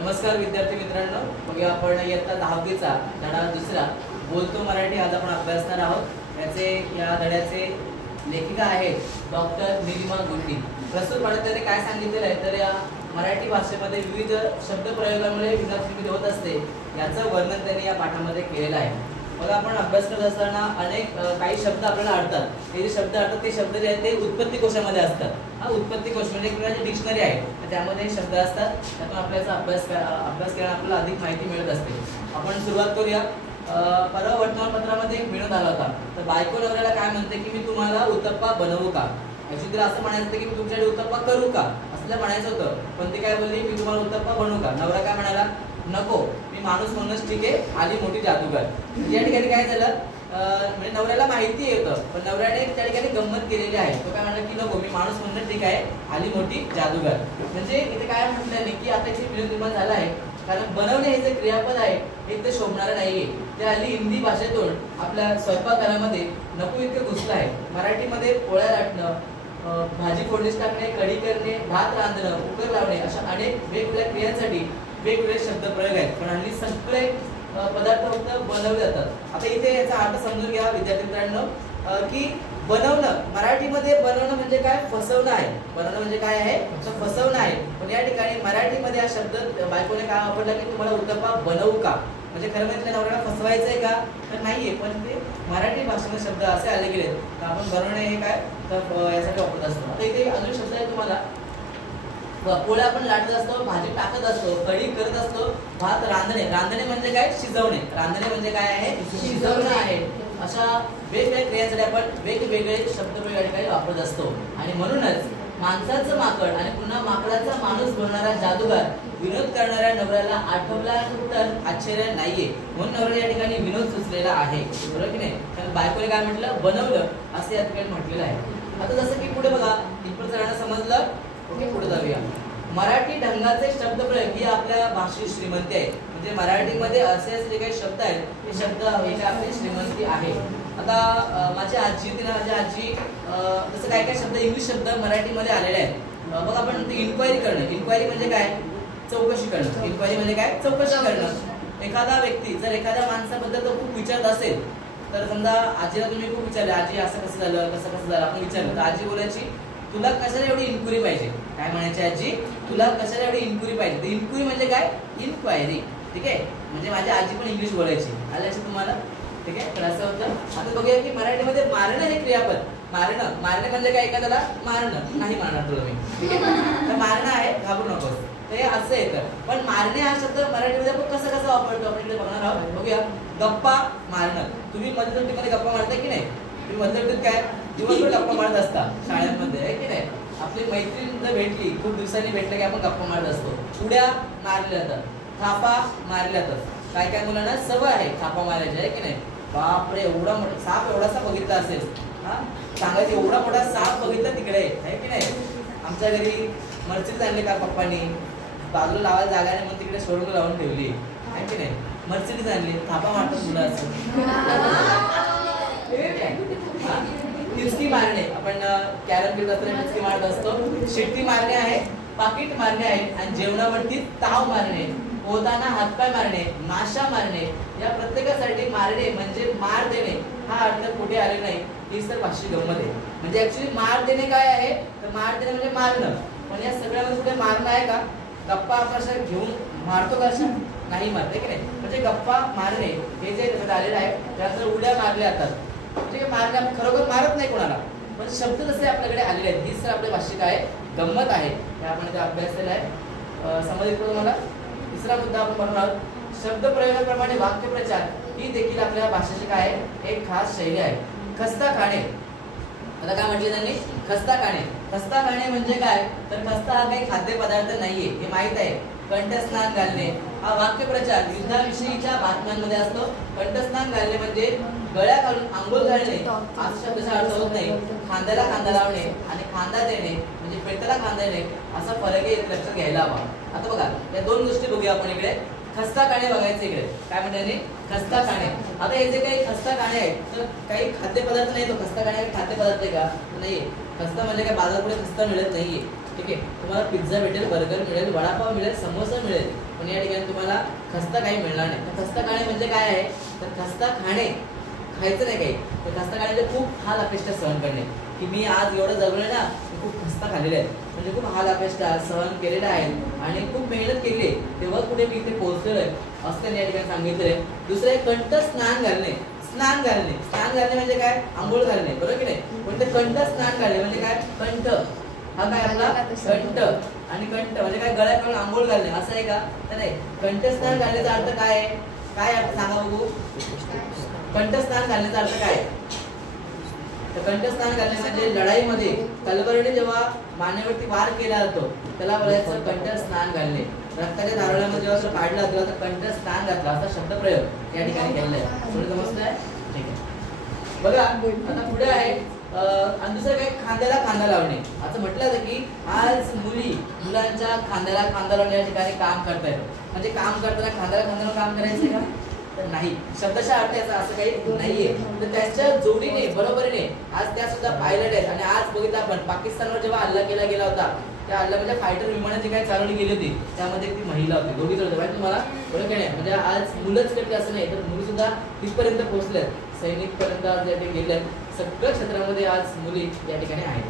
नमस्कार विद्यार्थी मित्रांनो, बघूया आपण इयत्ता 10वीचा धडा दुसरा बोलतो मराठी आज आपण अभ्यासणार आहोत। या धड्याचे लेखिका आहेत डॉक्टर निलिमा गुंडी। प्रस्तुत पाठात त्यांनी काय सांगितलेलं आहे तर या मराठी भाषेमध्ये विविध शब्दप्रयोगामुळे विनाश होत असते याचं वर्णन त्यांनी या पाठामध्ये केलेलं आहे। बघा आपण अभ्यास करत असताना अनेक काही शब्द आपल्याला आढळतात। हे जे शब्द आढळतात ते शब्द जे आहेत ते उत्पत्ती कोशामध्ये असतात। हा उत्पत्ती कोश म्हणजे किंवा डिक्शनरी आहे त्यामध्ये शब्द असतात, त्यातून आपल्याचा अभ्यास केल्याने आपल्याला अधिक माहिती मिळत असते। आपण सुरुवात करूया। परवा वर्तमानपत्रामध्ये एक विनोद आला होता। तर बायको नवऱ्याला काय म्हणते की मी तुम्हाला उत्तप्पा बनवू का? ॲक्च्युअली तर असं म्हणायचं की मी तुमच्याकडे उत्तप्पा करू का असं म्हणायचं होतं, पण ते काय बोलली मी तुम्हाला उत्तप्पा बनवू का? नवरा काय म्हणाला नको, मी माणूस म्हणूनच ठीक आहे, आली मोठी जादूगार। या ठिकाणी काय झालं म्हणजे नवऱ्याला माहिती होतं पण नवऱ्याने त्या ठिकाणी गंमत केलेली आहे। तो काय म्हणाला की नको, मी माणूस म्हणून ठीक आहे, आली मोठी जादूगार। म्हणजे इथे काय म्हटलं नाही की आता इथे विनोद निर्माण झाला आहे, कारण बनवणे हे जे क्रियापद आहे हे ते शोभणारं नाहीये। ते हल्ली हिंदी भाषेतून आपल्या स्वयंपाकघरामध्ये नको इतकं घुसलं आहे। मराठीमध्ये पोळ्या लाटणं, भाजी फोडणीस टाकणे, कढी करणे, भात रांधणं, कुकर लावणे अशा अनेक वेगवेगळ्या क्रियांसाठी वेगवेगळे शब्दप्रयोग आहेत, पण हल्ली सगळे पदार्थ फक्त बनवले जातात। आता इथे याचा अर्थ समजून घ्या विद्यार्थी मित्रांनो की बनवणं मराठीमध्ये बनवणं म्हणजे काय? फसवणं आहे। बनवणं म्हणजे काय आहे? फसवणं आहे। पण या ठिकाणी मराठीमध्ये हा शब्द बायकोने काय वापरला की तुम्हाला उत्तप्पा बनवू का? म्हणजे खरं म्हणजे नवऱ्याला फसवायचंय का? तर नाहीये, पण ते मराठी भाषेमध्ये शब्द असे आले गेले तर आपण बनवणे हे काय तर यासाठी वापरत असतो। आता इथे अजून शब्द आहे तुम्हाला, पोळ्या आपण लाटत असतो, भाजी टाकत असतो, कढी करत असतो, भात रांधणे। रांधणे म्हणजे काय? शिजवणे। रांधणे म्हणजे काय आहे? शिजवणं आहे। अशा वेगवेगळ्या क्रियांसाठी आपण वेगवेगळे शब्दप्रयोग या ठिकाणी वापरत असतो। आणि म्हणूनच माणसाचं माकड आणि पुन्हा माकडाचा माणूस बनणारा जादूगार विनोद करणाऱ्या नवऱ्याला आठवला तर आश्चर्य नाहीये, म्हणून नवऱ्याला या ठिकाणी विनोद सुचलेला आहे, बरोबर की नाही? कारण बायकोने काय म्हटलं? बनवलं असं या ठिकाणी म्हटलेलं आहे। आता जसं की पुढे बघा, इथपर्यंत सगळ्यांना समजलं? ओके, पुढे जाऊया। मराठी ढंगाचे शब्दप्रयोग ही आपल्या भाषेत श्रीमंती आहे। म्हणजे मराठीमध्ये असे जे काही शब्द आहेत ते शब्द हे आपली श्रीमंती आहे। आता माझी आजी होती ना, माझी आजी जसं काय काय शब्द इंग्लिश शब्द मराठीमध्ये आलेले आहेत। बघा आपण इन्क्वायरी करणं, इन्क्वायरी म्हणजे काय? चौकशी करणं। इन्क्वायरी म्हणजे काय? चौकशी करणं। एखादा व्यक्ती जर एखाद्या माणसाबद्दल तो खूप विचारत असेल तर समजा आजीला तुम्ही खूप विचारले, आजी असं कसं झालं, कसं कसं झालं, आपण विचारलं तर आजी बोलायची तुला कशाला एवढी इन्क्वायरी पाहिजे? काय म्हणायची आजी? तुला कशाला एवढी इन्क्वायरी पाहिजे? इन्क्वायरी म्हणजे काय? इन्क्वायरी, ठीक आहे? म्हणजे माझी आजी पण इंग्लिश बोलायची, आलं लक्षात तुम्हाला? ठीक आहे, तर असं होतं। आता बघूया की मराठीमध्ये मारणं हे क्रियापद। मारणं म्हणजे काय? एखाद्याला मारणं, नाही मारणार तुला मी, ठीक आहे? तर मारणं आहे, घाबरू नकोस, तर हे असं येतं। पण मारणे हा शब्द मराठीमध्ये आपण कसं कसं वापरतो आपण इकडे बघणार आहोत। बघूया, गप्पा मारणं। तुम्ही मध्यवर्तीमध्ये गप्पा मारताय की नाही? तुम्ही मध्यवर्तीत काय दिवसभर गप्पा मारत असता शाळेमध्ये, आहे की नाही? आपली मैत्रीण जर भेटली, खूप दिवसांनी भेटलं की आपण गप्पा मारत असतो। उड्या मारल्या जातात, थापा मारल्या जातात। काय काय मुलांना सवय आहे थापा मारायची, आहे की नाही? बापरे, एवढा मोठा साप एवढासा बघितला असेल, हा सांगायचं एवढा मोठा साप बघितला तिकडे, आहे की नाही? आमच्या घरी मर्सिडीज आणली का पप्पांनी, बाजूला लावायला जागा नाही म्हणून तिकडे शोरूम लावून ठेवली, आहे की नाही? मर्सिडीज आणली, थापा मारतात मुलं असं। टिचकी मारणे, आपण कॅरम खेळत असताना टिचकी मारत असतो। शिट्टी मारणे आहे, पाकिट मारणे आहे, आणि जेवणावरती ताव मारणे, पोहताना हातपाय मारणे, माशा मारणे, या प्रत्येकासाठी मारणे म्हणजे मार देणे हा अर्थ कुठे आले नाही, हीच तर भाषिक गंमत आहे। म्हणजे ऍक्च्युली मार देणे काय आहे तर मार देणे म्हणजे मारणं, पण या सगळ्यामध्ये कुठे मारणं आहे का? गप्पा आपण घेऊन मारतो का? नाही मारते की नाही? म्हणजे गप्पा मारणे हे जे आलेलं आहे त्यानंतर उड्या मारल्या जातात, म्हणजे मारणे आपण खरोखर मारत नाही कोणाला, पण शब्द जसे आपल्याकडे आलेले आहेत हीच तर आपल्या भाषिक आहे गंमत आहे, हे आपण इथे अभ्यास केला आहे। समजलं तुम्हाला? तिसरा मुद्दा आपण बनवणार आहोत, शब्दप्रयोगाप्रमाणे वाक्यप्रचार ही देखील आपल्या भाषेची काय आहे? एक खास शैली आहे। खस्ता खाणे, आता काय म्हटले त्यांनी? खस्ता खाणे। खस्ता खाणे म्हणजे काय तर खस्ता हा काही खाद्यपदार्थ नाहीये, हे माहित आहे। कंठस्नान घालणे हा वाक्यप्रचार युद्धाविषयीच्या बातम्यांमध्ये असतो। कंठस्नान घालणे म्हणजे गळ्या घालून आंघोळ घालणे असा शब्दाचा अर्थ होत नाही। खांद्याला खांदा लावणे आणि खांदा देणे म्हणजे पेटाला खांदा देणे असा फरक आहे, लक्षात घ्यायला हवा। आता बघा या दोन गोष्टी बघूया आपण इकडे। खस्ता खाणे बघायचं इकडे, काय म्हणते? खस्ता खाणे। आता हे जे काही खस्ता खाणे आहेत तर काही खाद्यपदार्थ नाही, तो खस्ता खाणे काही खाद्यपदार्थ आहे का? नाहीये। खस्ता म्हणजे काय बाजारपुढे खस्ता मिळत नाहीये, ठीक आहे. तुम्हाला पिझ्झा भेटेल, बर्गर मिळेल, वडापाव मिळेल, समोसा मिळेल, पण या ठिकाणी तुम्हाला खस्ता काही मिळणार नाही. तर खस्ता खाणे म्हणजे काय आहे, तर खस्ता खाणे, खायचं नाही काही, तर खस्ता खाण्याचे खूप हाल अपेष्टा सहन करणे, की मी आज एवढं जगलोय ना, मी खूप खस्ता खाल्लेले आहेत, म्हणजे खूप हाल अपेष्टा सहन केलेल्या आहेत आणि खूप मेहनत केली आहे, तेव्हा कुठे मी इथे पोहोचलेलो आहे असं त्यांनी या ठिकाणी सांगितलंय. दुसरं आहे कंठ स्नान घालणे. स्नान घालणे, स्नान घालणे म्हणजे काय, आंघोळ घालणे, बरोबर की नाही. पण ते कंठ स्नान घालणे म्हणजे काय, कंठ हा काय आपला कंठ, आणि कंठ म्हणजे काय, गळ्यात आंघोळ घालणे असं आहे का, तर नाही. कंठस्नान घालण्याचा अर्थ काय आहे, काय अर्थ सांगा बघू. कंठस्नान घालण्याचा अर्थ काय, तर कंठस्नान घालणे म्हणजे लढाईमध्ये तलवारीने जेव्हा मानेवरती वार केला जातो त्याला बोलायचं कंठस्नान घालणे. रक्ताच्या धारणामध्ये जेव्हा तो काढला तेव्हा तर कंठस्नान घातला असा शब्दप्रयोग या ठिकाणी केलेला आहे. थोडं समजतंय, ठीक आहे. बघा आता पुढे आहे आणि दुसरं काय, खांद्याला खांदा लावणे. असं म्हटलं जातं की आज मुलांच्या खांद्याला खांदा लावणे या ठिकाणी काम करता येतं. म्हणजे काम करताना खांद्याला खांद्याला काम करायचं का, तर नाही. शब्दशः अर्थ याचा असं काही नाहीये. तर त्यांच्या जोडीने बरोबरीने आज त्या सुद्धा पायलट आहेत. आणि आज बघितलं आपण पाकिस्तानवर जेव्हा हल्ला केला गेला होता, त्या हल्ल्यामध्ये फायटर विमानं जी काही चालवली गेली होती त्यामध्ये ती महिला होती, दोघीच होते माहिती तुम्हाला, बरोबर की नाही. म्हणजे आज मुलंच करते असं नाही, तर मुली सुद्धा तिथपर्यंत पोहोचल्यात, सैनिक पर्यंत आज या ठिकाणी गेल्यात. सगळ्या क्षेत्रामध्ये आज मुली या ठिकाणी आहेत.